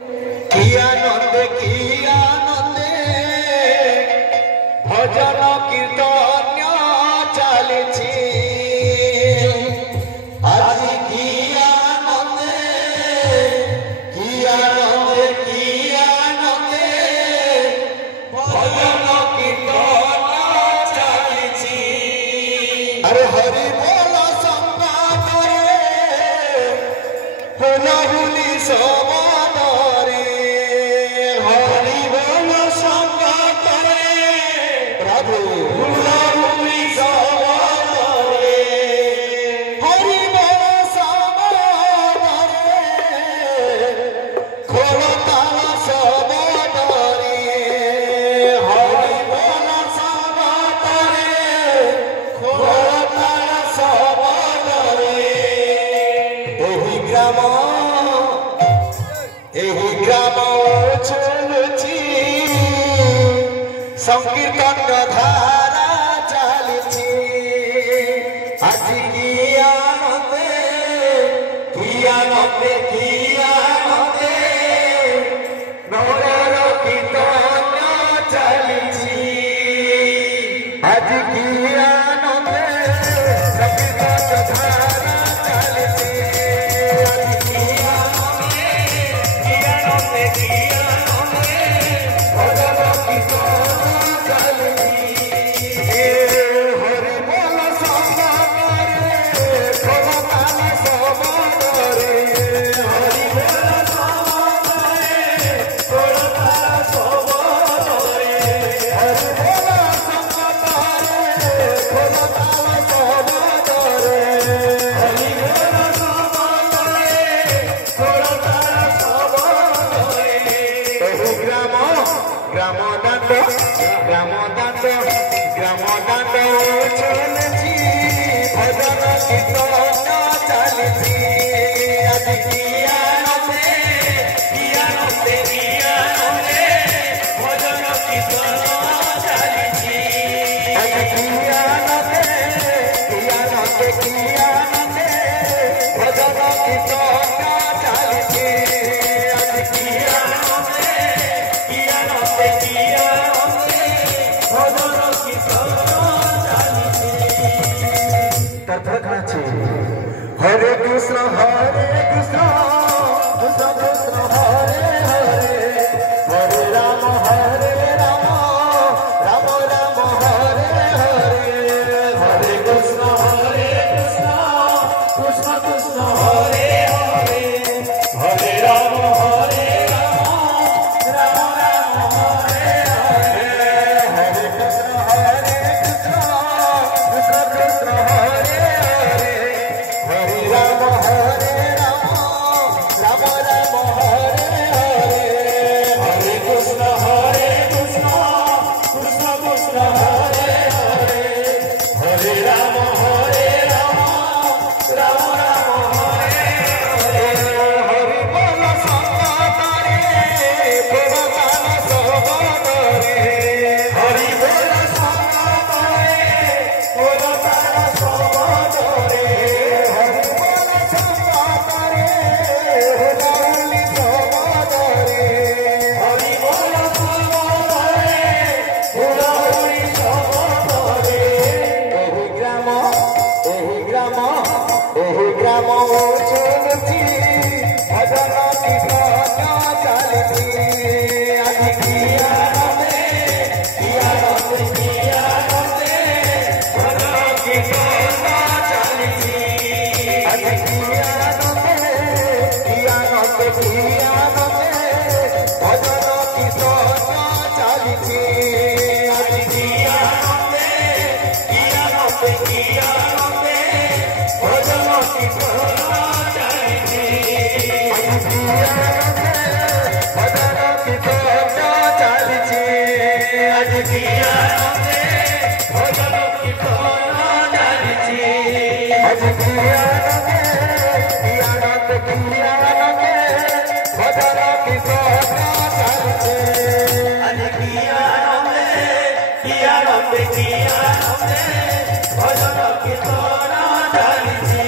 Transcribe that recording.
কি আনন্দে ভজন কীর্তন চালিছি আজি কি আনন্দে ভজন কীর্তন চালিছি আরে হরি বল সংবাদরে হুলাহুলি সমাদরে হরি বল সংবাদরে রাধে হুলাহুলি সমাদরে হরি বল সমাদরে খোলতাল সমাদরে হরি বল সমাদরে খোলতাল সমাদরে এই গ্রাম চলুছি সংকীর্তন ধারা চালিছি আজি কি আনন্দে নরের কীর্তন চালিছি আজি কি আনন্দে সংকীর্তন ধারা চালিছি গ্রামদাণ্ড চলছি ভজন কীর্তন চালিছি আজি কি আনন্দে ভজন কীর্তন চালিছি আজি কি আনন্দে ভজন কীর্তন চালিছি আজি কি আনন্দে हरे कृष्ण कृष्ण कृष्ण हरे हरे हरे राम राम राम हरे हरे हरे कृष्ण कृष्ण कृष्ण हरे हरे हरे राम राम राम हरे हरे हरे कृष्ण कृष्ण कृष्ण हरे हरे हरे राम राम राम हरे हरे हरे कृष्ण कृष्ण कृष्ण हरे हरे हरे राम राम राम हरे हरे हरि बोल संगतरे देवतान सबतरे हरि बोल संगतरे देवतान सबतरे ग्राम चलुची भजन कীর্তन चालिছি আজি কি আনন্দে ভজন কীর্তন চালিছি আজি কি আনন্দে ভজন কীর্তন চালিছি আজি কি আনন্দে ভজন কীর্তন চালিছি আজি কি আনন্দে ভজন কীর্তন চালিছি আজি কি আনন্দে ভজন কীর্তন চালিছি আজি কি আনন্দে ভজন কীর্তন চালিছি।